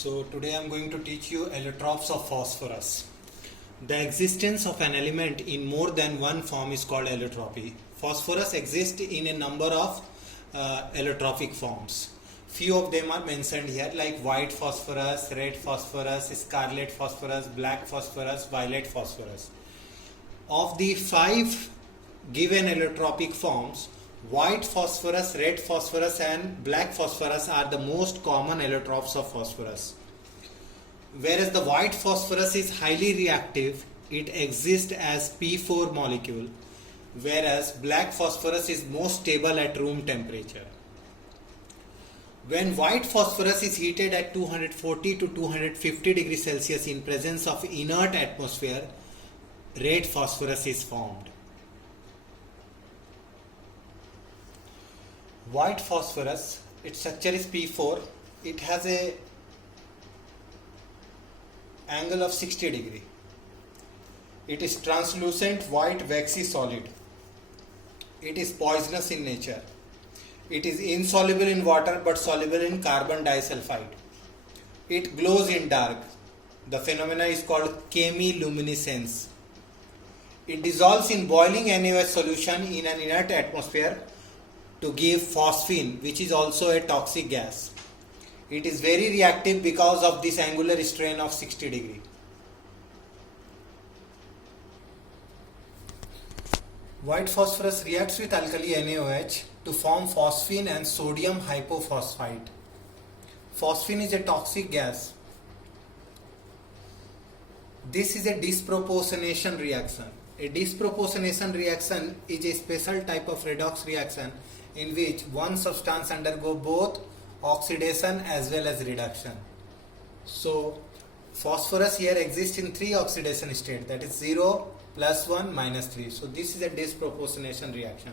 So today I am going to teach you allotropes of phosphorus. The existence of an element in more than one form is called allotropy. Phosphorus exists in a number of allotropic forms. Few of them are mentioned here, like white phosphorus, red phosphorus, scarlet phosphorus, black phosphorus, violet phosphorus. Of the 5 given allotropic forms, white phosphorus, red phosphorus and black phosphorus are the most common allotropes of phosphorus. Whereas the white phosphorus is highly reactive, it exists as P4 molecule, whereas black phosphorus is most stable at room temperature. When white phosphorus is heated at 240 to 250 degrees Celsius in presence of inert atmosphere, red phosphorus is formed. White phosphorus, its structure is P4. It has a angle of 60 degree. It is translucent white waxy solid. It is poisonous in nature. It is insoluble in water but soluble in carbon disulfide. It glows in dark. The phenomena is called chemiluminescence. It dissolves in boiling NaOH solution in an inert atmosphere to give phosphine, which is also a toxic gas. It is very reactive because of this angular strain of 60 degree. White phosphorus reacts with alkali NaOH to form phosphine and sodium hypophosphite. Phosphine is a toxic gas. This is a disproportionation reaction. A disproportionation reaction is a special type of redox reaction in which one substance undergo both oxidation as well as reduction. So phosphorus here exists in 3 oxidation states, that is 0, +1, -3. So this is a disproportionation reaction.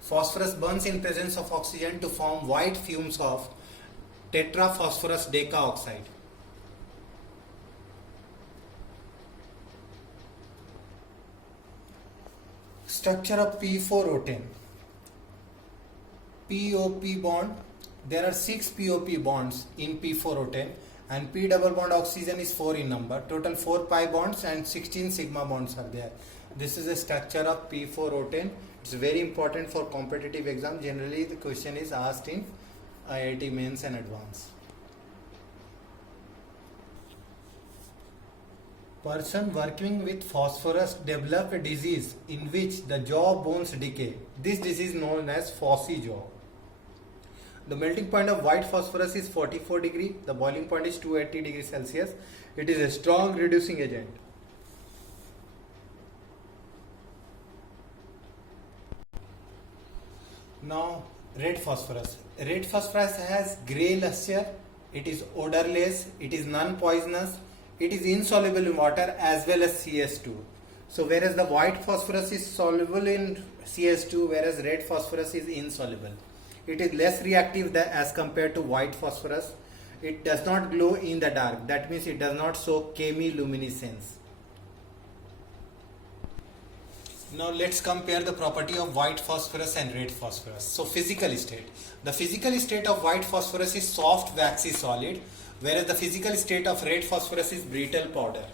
Phosphorus burns in presence of oxygen to form white fumes of tetraphosphorus decaoxide. Structure of P4O10. POP bond. There are 6 POP bonds in P4O10 and P double bond oxygen is 4 in number. Total 4 pi bonds and 16 sigma bonds are there. This is the structure of P4O10. It's very important for competitive exam. Generally the question is asked in IIT mains and advanced. Person working with phosphorus develop a disease in which the jaw bones decay. This disease is known as phossy jaw. The melting point of white phosphorus is 44 degree. The boiling point is 280 degrees Celsius. It is a strong reducing agent. Now red phosphorus. Red phosphorus has grey luster. It is odorless. It is non-poisonous. It is insoluble in water as well as CS2. So whereas the white phosphorus is soluble in CS2, whereas red phosphorus is insoluble. It is less reactive as compared to white phosphorus. It does not glow in the dark. That means it does not show chemiluminescence. Now let's compare the property of white phosphorus and red phosphorus. So physical state. The physical state of white phosphorus is soft waxy solid, whereas the physical state of red phosphorus is brittle powder.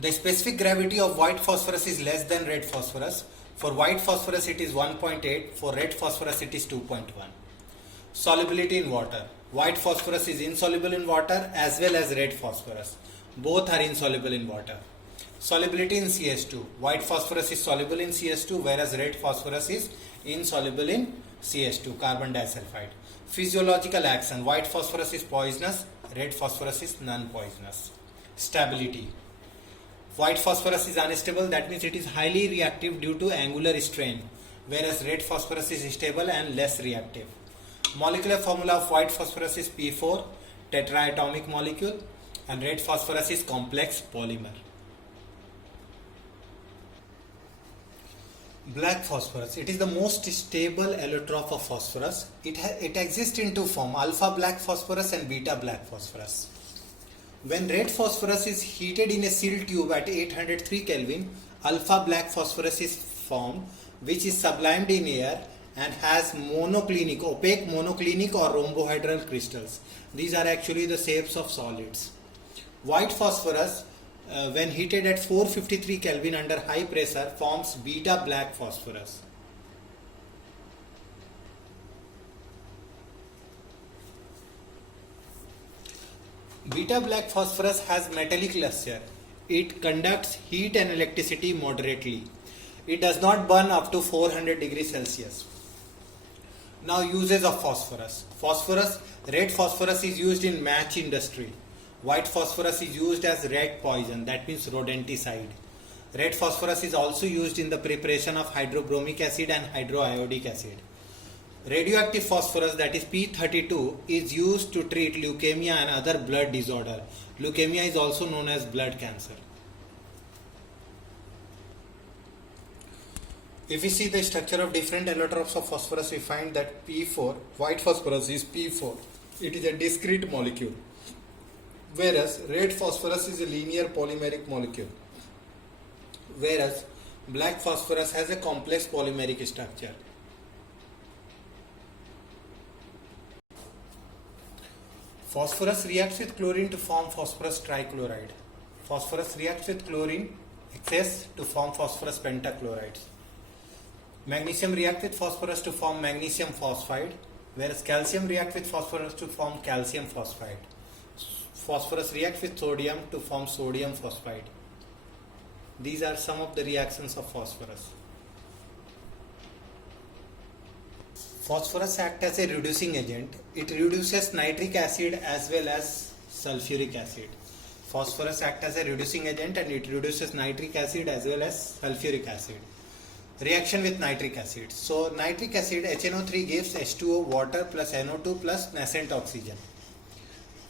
The specific gravity of white phosphorus is less than red phosphorus. For white phosphorus it is 1.8, for red phosphorus it is 2.1. Solubility in water. White phosphorus is insoluble in water as well as red phosphorus. Both are insoluble in water. Solubility in CS2. White phosphorus is soluble in CS2 whereas red phosphorus is insoluble in CS2, carbon disulfide. Physiological action. White phosphorus is poisonous, red phosphorus is non-poisonous. Stability. White phosphorus is unstable, that means it is highly reactive due to angular strain, whereas red phosphorus is stable and less reactive. Molecular formula of white phosphorus is P4, tetraatomic molecule, and red phosphorus is complex polymer. Black phosphorus. It is the most stable allotrope of phosphorus. It exists in 2 forms, alpha black phosphorus and beta black phosphorus. When red phosphorus is heated in a sealed tube at 803 Kelvin, alpha black phosphorus is formed, which is sublimed in air and has monoclinic, opaque monoclinic or rhombohedral crystals. These are actually the shapes of solids. White phosphorus, when heated at 453 Kelvin under high pressure, forms beta black phosphorus. Beta black phosphorus has metallic luster. It conducts heat and electricity moderately. It does not burn up to 400 degrees Celsius. Now, uses of phosphorus. Red phosphorus is used in match industry. White phosphorus is used as rat poison, that means rodenticide. Red phosphorus is also used in the preparation of hydrobromic acid and hydroiodic acid. Radioactive phosphorus, that is P32, is used to treat leukemia and other blood disorder. Leukemia is also known as blood cancer. If we see the structure of different allotropes of phosphorus, we find that P4, white phosphorus is P4. It is a discrete molecule. Whereas red phosphorus is a linear polymeric molecule. Whereas black phosphorus has a complex polymeric structure. Phosphorus reacts with chlorine to form phosphorus trichloride. Phosphorus reacts with chlorine excess to form phosphorus pentachlorides. Magnesium reacts with phosphorus to form magnesium phosphide, whereas calcium reacts with phosphorus to form calcium phosphide. Phosphorus reacts with sodium to form sodium phosphide. These are some of the reactions of phosphorus. Phosphorus acts as a reducing agent. It reduces nitric acid as well as sulfuric acid. Phosphorus acts as a reducing agent and it reduces nitric acid as well as sulfuric acid. Reaction with nitric acid. So nitric acid HNO3 gives H2O water plus NO2 plus nascent oxygen.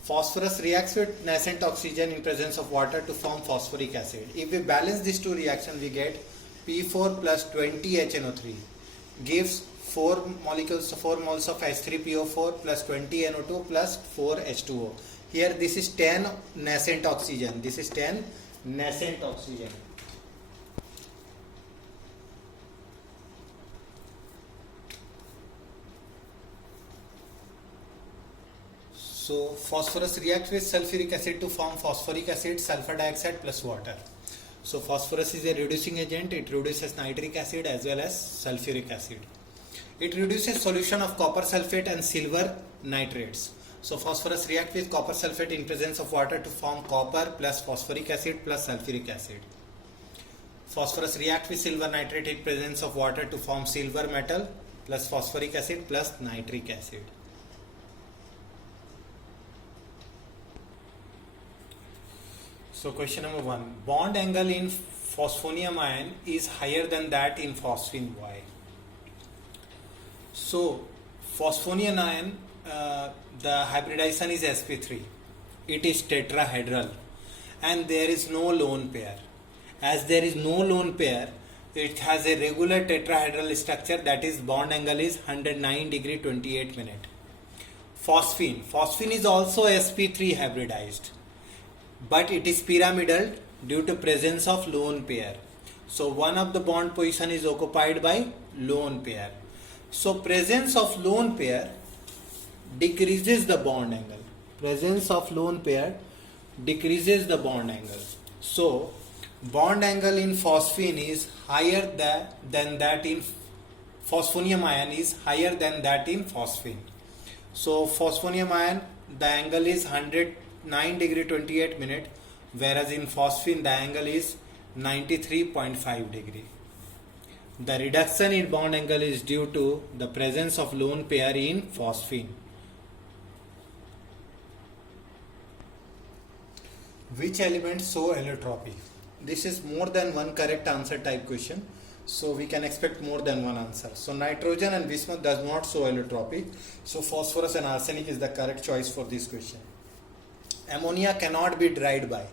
Phosphorus reacts with nascent oxygen in presence of water to form phosphoric acid. If we balance these two reactions, we get P4 plus 20 HNO3 gives 4 molecules, 4 moles of H3PO4 plus 20 NO2 plus 4 H2O. Here this is 10 nascent oxygen. This is 10 nascent oxygen. So phosphorus reacts with sulfuric acid to form phosphoric acid, sulfur dioxide plus water. So phosphorus is a reducing agent. It reduces nitric acid as well as sulfuric acid. It reduces solution of copper sulfate and silver nitrates. So phosphorus reacts with copper sulfate in presence of water to form copper plus phosphoric acid plus sulfuric acid. Phosphorus reacts with silver nitrate in presence of water to form silver metal plus phosphoric acid plus nitric acid. So question number 1. Bond angle in phosphonium ion is higher than that in phosphine. Why? So phosphonium ion, the hybridization is sp3. It is tetrahedral and there is no lone pair. As there is no lone pair, it has a regular tetrahedral structure, that is bond angle is 109 degree 28 minute. Phosphine is also sp3 hybridized, but it is pyramidal due to presence of lone pair. So one of the bond position is occupied by lone pair. So presence of lone pair decreases the bond angle. Presence of lone pair decreases the bond angle. So bond angle in phosphine is higher than that in phosphonium ion is higher than that in phosphine. So phosphonium ion, the angle is 109 degree 28 minute, whereas in phosphine the angle is 93.5 degree. The reduction in bond angle is due to the presence of lone pair in phosphine. Which elements show allotropy? This is more than one correct answer type question, so we can expect more than one answer. So nitrogen and bismuth does not show allotropy, so phosphorus and arsenic is the correct choice for this question. Ammonia cannot be dried by.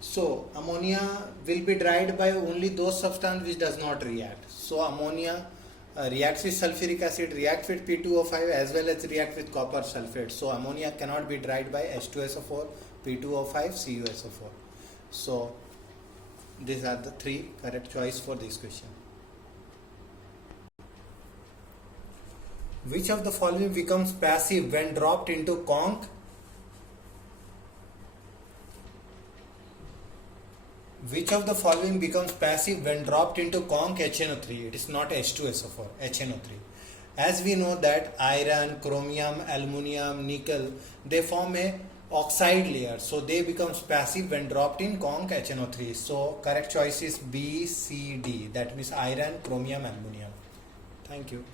So ammonia will be dried by only those substances which does not react. So ammonia reacts with sulfuric acid, reacts with P2O5 as well as react with copper sulfate. So ammonia cannot be dried by H2SO4, P2O5, CuSO4. So these are the three correct choice for this question. Which of the following becomes passive when dropped into conc? Which of the following becomes passive when dropped into conc HNO3? It is not H2SO4, HNO3. As we know that iron, chromium, aluminium, nickel, they form a oxide layer. So they becomes passive when dropped in conc HNO3. So correct choice is B, C, D. That means iron, chromium, aluminium. Thank you.